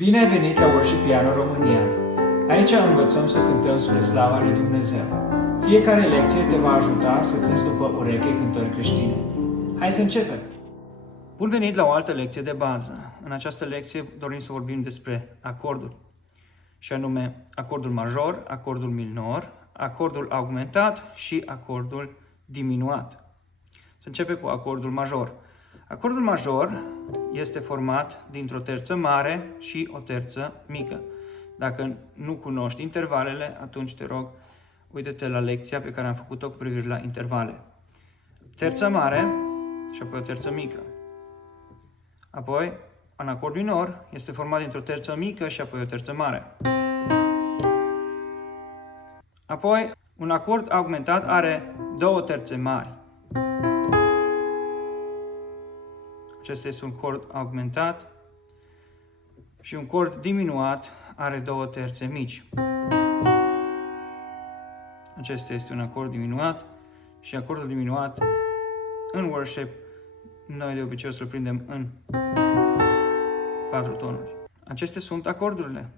Bine ai venit la Worship Piano România! Aici învățăm să cântăm spre slava lui Dumnezeu. Fiecare lecție te va ajuta să cânți după ureche cântări creștine. Hai să începem! Bun venit la o altă lecție de bază. În această lecție dorim să vorbim despre acorduri, și anume acordul major, acordul minor, acordul augmentat și acordul diminuat. Să începem cu acordul major. Acordul major este format dintr-o terță mare și o terță mică. Dacă nu cunoști intervalele, atunci te rog, uite-te la lecția pe care am făcut-o cu privire la intervale. Terța mare și apoi o terță mică. Apoi, un acord minor este format dintr-o terță mică și apoi o terță mare. Apoi, un acord augmentat are două terțe mari. Acesta este un acord augmentat și un acord diminuat are două terțe mici. Acesta este un acord diminuat și acordul diminuat în worship noi de obicei o să-l prindem în 4 tonuri. Acestea sunt acordurile.